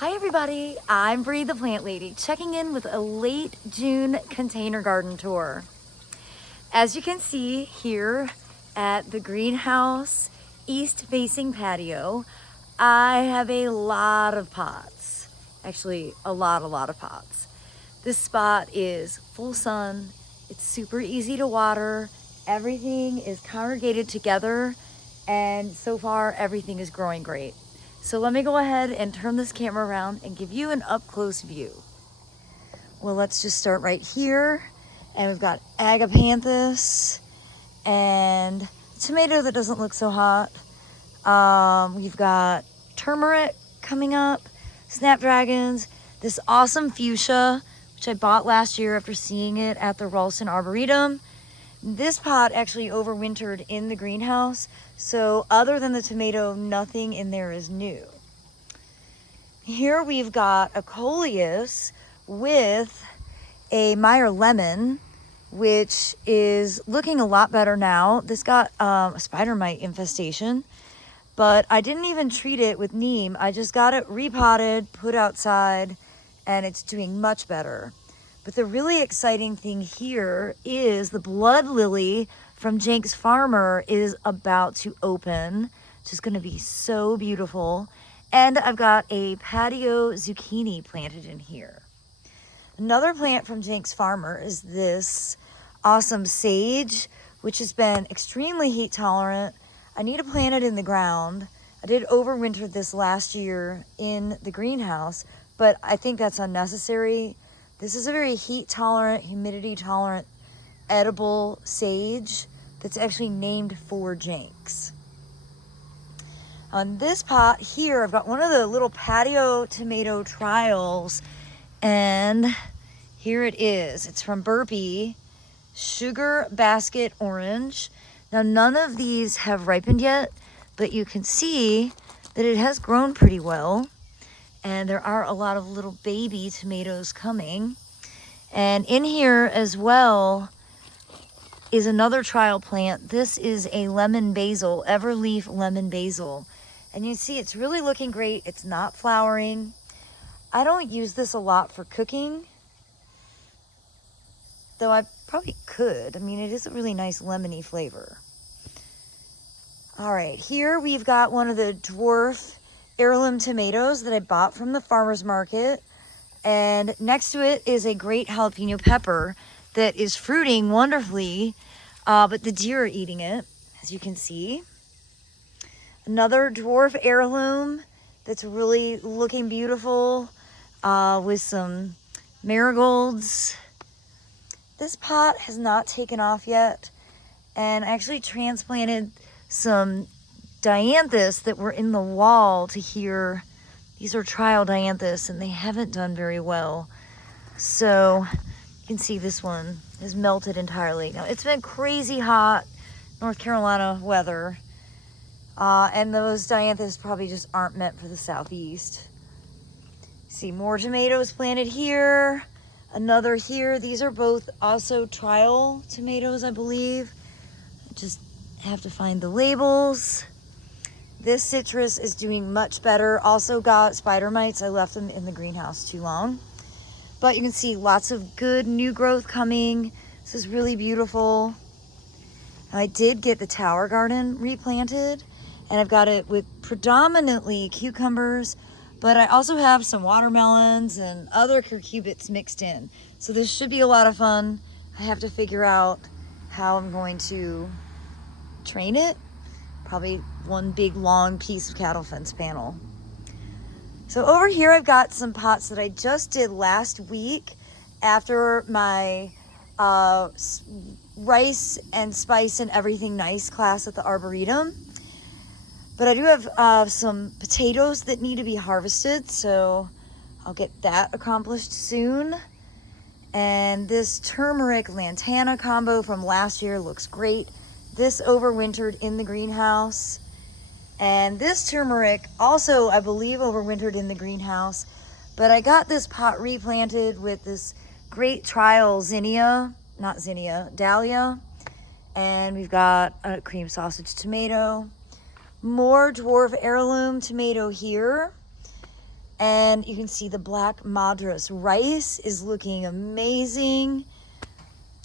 Hi everybody, I'm Bree the Plant Lady, checking in with a late June container garden tour. As you can see here at the greenhouse east facing patio, I have a lot of pots. Actually, a lot of pots. This spot is full sun, it's super easy to water, everything is congregated together, and so far everything is growing great. So let me go ahead and turn this camera around and give you an up-close view. Well, let's just start right here. And we've got agapanthus and tomato that doesn't look so hot. We've got turmeric coming up, snapdragons, this awesome fuchsia, which I bought last year after seeing it at the Ralston Arboretum. This pot actually overwintered in the greenhouse, so other than the tomato, nothing in there is new. Here we've got a coleus with a Meyer lemon, which is looking a lot better now. This got a spider mite infestation, but I didn't even treat it with neem. I just got it repotted, put outside, and it's doing much better. But the really exciting thing here is the blood lily from Jenks Farmer is about to open. It's just gonna be so beautiful. And I've got a patio zucchini planted in here. Another plant from Jenks Farmer is this awesome sage, which has been extremely heat tolerant. I need to plant it in the ground. I did overwinter this last year in the greenhouse, but I think that's unnecessary. This is a very heat tolerant, humidity tolerant, edible sage that's actually named for Jenks. On this pot here, I've got one of the little patio tomato trials, and here it is. It's from Burpee, Sugar Basket Orange. Now, none of these have ripened yet, but you can see that it has grown pretty well. And there are a lot of little baby tomatoes coming. And in here as well is another trial plant. This is a lemon basil, everleaf lemon basil. And you see it's really looking great. It's not flowering. I don't use this a lot for cooking, though I probably could. I mean, it is a really nice lemony flavor. All right, here we've got one of the dwarf heirloom tomatoes that I bought from the farmer's market. And next to it is a great jalapeno pepper that is fruiting wonderfully, but the deer are eating it, as you can see. Another dwarf heirloom that's really looking beautiful with some marigolds. This pot has not taken off yet, and I actually transplanted some dianthus that were in the wall to here. These are trial dianthus, and they haven't done very well. So you can see this one is melted entirely. Now, it's been crazy hot North Carolina weather, and those dianthus probably just aren't meant for the southeast. See more tomatoes planted here, another here. These are both also trial tomatoes, I believe. Just have to find the labels. This citrus is doing much better. Also got spider mites. I left them in the greenhouse too long. But you can see lots of good new growth coming. This is really beautiful. I did get the tower garden replanted, and I've got it with predominantly cucumbers, but I also have some watermelons and other cucurbits mixed in. So this should be a lot of fun. I have to figure out how I'm going to train it. Probably one big long piece of cattle fence panel. So over here I've got some pots that I just did last week after my rice and spice and everything nice class at the Arboretum. But I do have some potatoes that need to be harvested, so I'll get that accomplished soon. And this turmeric lantana combo from last year looks great. This overwintered in the greenhouse. And this turmeric also, I believe, overwintered in the greenhouse. But I got this pot replanted with this great trial dahlia. And we've got a cream sausage tomato. More dwarf heirloom tomato here. And you can see the black madras rice is looking amazing.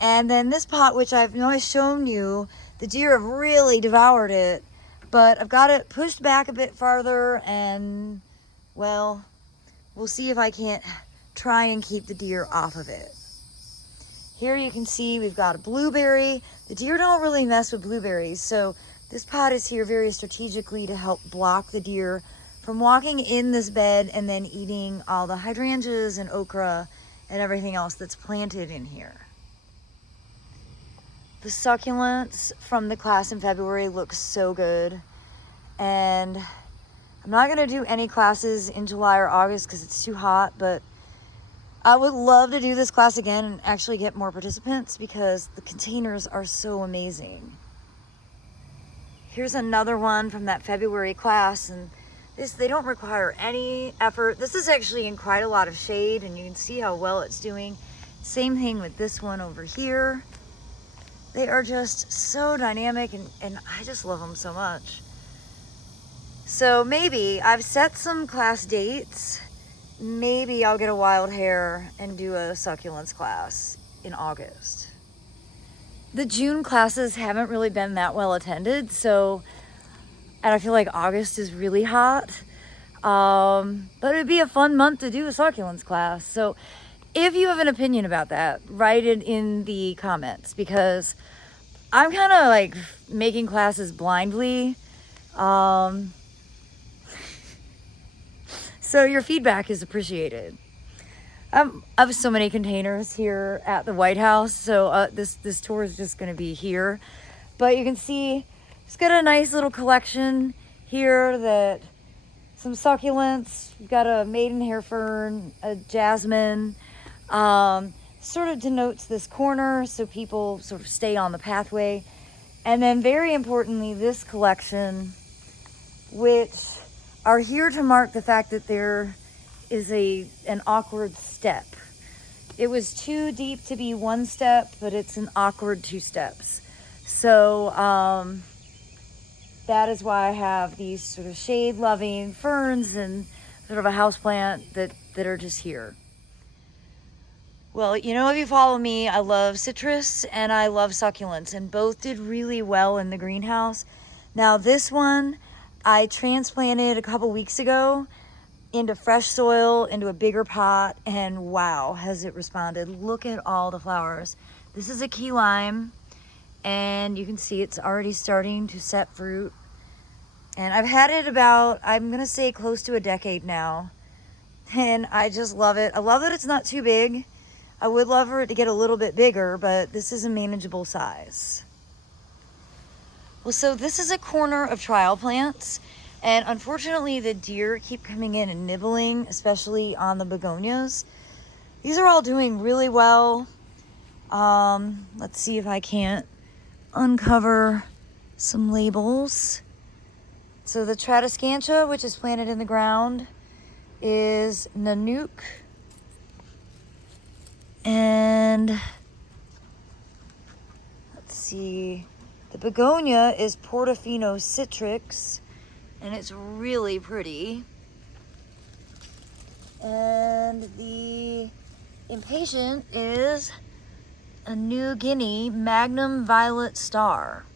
And then this pot, which I've always shown you, the deer have really devoured it, but I've got it pushed back a bit farther, and well, we'll see if I can't try and keep the deer off of it. Here you can see we've got a blueberry. The deer don't really mess with blueberries, so this pot is here very strategically to help block the deer from walking in this bed and then eating all the hydrangeas and okra and everything else that's planted in here. The succulents from the class in February look so good, and I'm not gonna do any classes in July or August because it's too hot, but I would love to do this class again and actually get more participants because the containers are so amazing. Here's another one from that February class, and they don't require any effort. This is actually in quite a lot of shade, and you can see how well it's doing. Same thing with this one over here. They are just so dynamic, and I just love them so much. So maybe I've set some class dates. Maybe I'll get a wild hair and do a succulents class in August. The June classes haven't really been that well attended, and I feel like August is really hot. But it'd be a fun month to do a succulents class. So if you have an opinion about that, write it in the comments, because I'm kind of like making classes blindly. So your feedback is appreciated. I have so many containers here at the White House, so this tour is just going to be here. But you can see it's got a nice little collection here, some succulents. You've got a maidenhair fern, a jasmine. Sort of denotes this corner so people sort of stay on the pathway. And then very importantly, this collection, which are here to mark the fact that there is an awkward step. It was too deep to be one step, but it's an awkward 2 steps. So that is why I have these sort of shade-loving ferns and sort of a houseplant that are just here. Well, you know, if you follow me, I love citrus and I love succulents, and both did really well in the greenhouse. Now this one I transplanted a couple weeks ago into fresh soil, into a bigger pot, and wow, has it responded. Look at all the flowers. This is a key lime, and you can see it's already starting to set fruit. And I've had it about, I'm gonna say, close to a decade now, and I just love it. I love that it's not too big. I would love for it to get a little bit bigger, but this is a manageable size. Well, so this is a corner of trial plants, and unfortunately the deer keep coming in and nibbling, especially on the begonias. These are all doing really well. Let's see if I can't uncover some labels. So the Tradescantia, which is planted in the ground, is Nanook. And let's see, the begonia is Portofino citrix, and it's really pretty. And the impatient is a New Guinea Magnum Violet Star.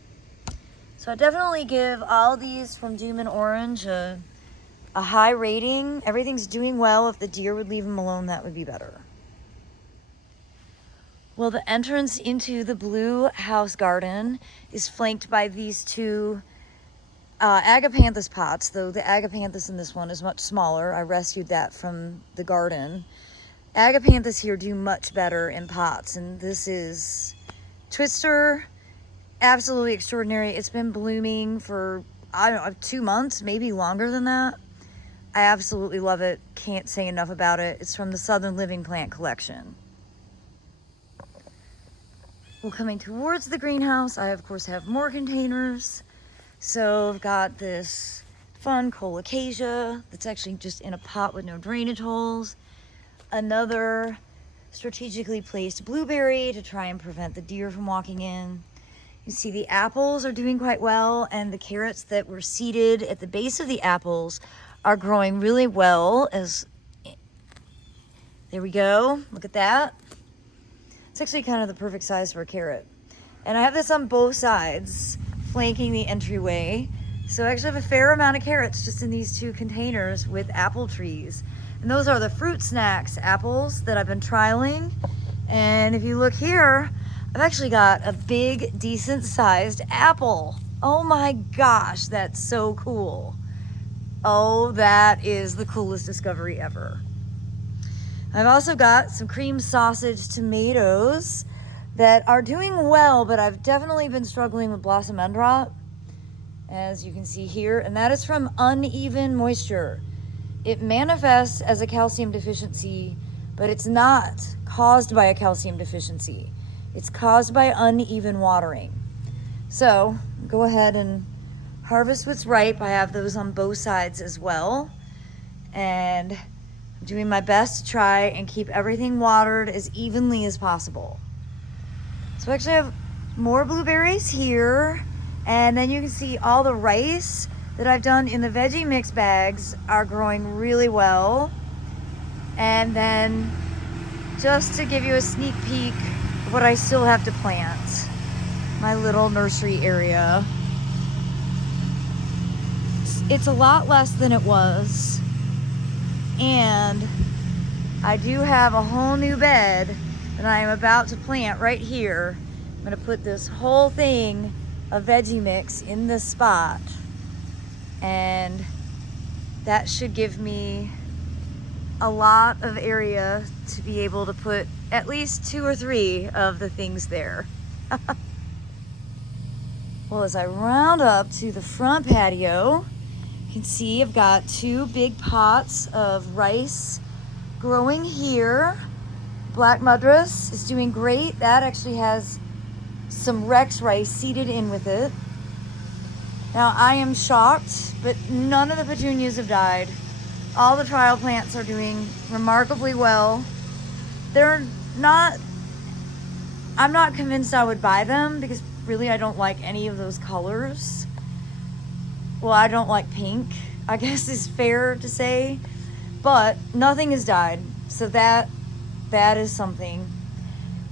So I definitely give all these from Doom and Orange a high rating. Everything's doing well. If the deer would leave them alone, that would be better. Well, the entrance into the blue house garden is flanked by these 2 agapanthus pots, though the agapanthus in this one is much smaller. I rescued that from the garden. Agapanthus here do much better in pots, and this is Twister, absolutely extraordinary. It's been blooming for, I don't know, 2 months, maybe longer than that. I absolutely love it. Can't say enough about it. It's from the Southern Living Plant Collection. Well, coming towards the greenhouse, I of course have more containers. So I've got this fun colocasia that's actually just in a pot with no drainage holes. Another strategically placed blueberry to try and prevent the deer from walking in. You see the apples are doing quite well, and the carrots that were seeded at the base of the apples are growing really well. There we go, look at that. It's actually kind of the perfect size for a carrot. And I have this on both sides, flanking the entryway. So I actually have a fair amount of carrots just in these two containers with apple trees. And those are the fruit snacks apples that I've been trialing. And if you look here, I've actually got a big, decent sized apple. Oh my gosh, that's so cool. Oh, that is the coolest discovery ever. I've also got some cream sausage tomatoes that are doing well, but I've definitely been struggling with blossom end rot, as you can see here, and that is from uneven moisture. It manifests as a calcium deficiency, but it's not caused by a calcium deficiency. It's caused by uneven watering. So go ahead and harvest what's ripe. I have those on both sides as well. And I'm doing my best to try and keep everything watered as evenly as possible. So I actually have more blueberries here. And then you can see all the rice that I've done in the veggie mix bags are growing really well. And then just to give you a sneak peek of what I still have to plant, my little nursery area. It's a lot less than it was. And I do have a whole new bed that I am about to plant right here. I'm gonna put this whole thing of veggie mix in this spot, and that should give me a lot of area to be able to put at least 2 or 3 of the things there. Well, as I round up to the front patio, you can see I've got 2 big pots of rice growing here. Black Madras is doing great. That actually has some Rex rice seeded in with it. Now I am shocked, but none of the petunias have died. All the trial plants are doing remarkably well. I'm not convinced I would buy them because really I don't like any of those colors. Well, I don't like pink, I guess is fair to say, but nothing has died. So that is something.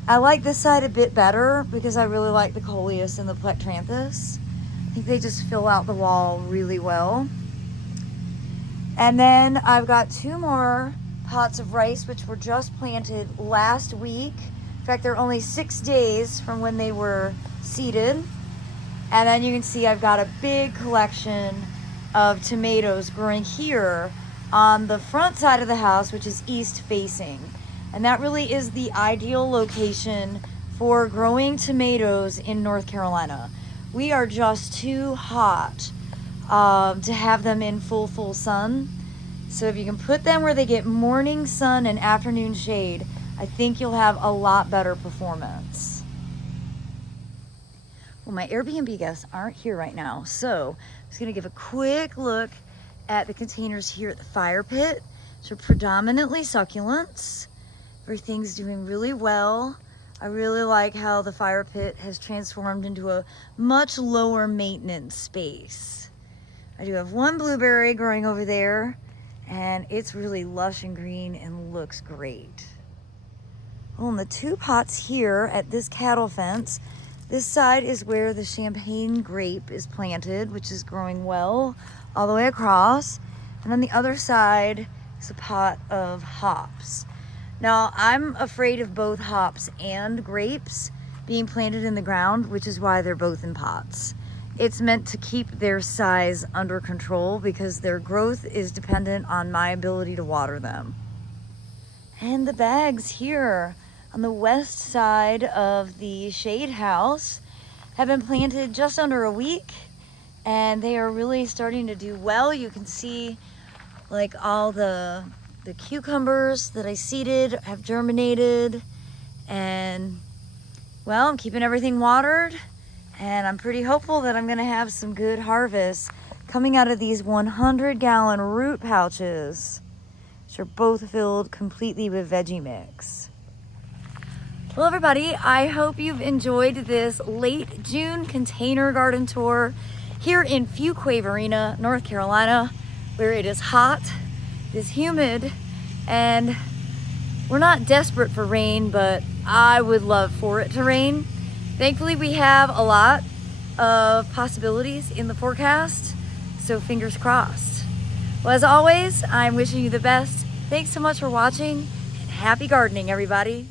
I like this side a bit better because I really like the coleus and the plectranthus. I think they just fill out the wall really well. And then I've got 2 more pots of rice which were just planted last week. In fact, they're only 6 days from when they were seeded. And then you can see I've got a big collection of tomatoes growing here on the front side of the house, which is east facing. And that really is the ideal location for growing tomatoes in North Carolina. We are just too hot to have them in full sun. So if you can put them where they get morning sun and afternoon shade, I think you'll have a lot better performance. Well, my Airbnb guests aren't here right now, so I'm just gonna give a quick look at the containers here at the fire pit, which are predominantly succulents. Everything's doing really well. I really like how the fire pit has transformed into a much lower maintenance space. I do have 1 blueberry growing over there, and it's really lush and green and looks great. Well, in the 2 pots here at this cattle fence, this side is where the champagne grape is planted, which is growing well all the way across. And on the other side is a pot of hops. Now, I'm afraid of both hops and grapes being planted in the ground, which is why they're both in pots. It's meant to keep their size under control because their growth is dependent on my ability to water them. And the bags here on the west side of the shade house have been planted just under a week, and they are really starting to do well. You can see like all the cucumbers that I seeded have germinated, and well, I'm keeping everything watered, and I'm pretty hopeful that I'm gonna have some good harvests coming out of these 100-gallon root pouches, which are both filled completely with veggie mix. Well, everybody, I hope you've enjoyed this late June container garden tour here in Fuquay-Varina, North Carolina. where it is hot, it is humid, and we're not desperate for rain, but I would love for it to rain. Thankfully, we have a lot of possibilities in the forecast, so fingers crossed. Well, as always, I'm wishing you the best. Thanks so much for watching, and happy gardening, everybody.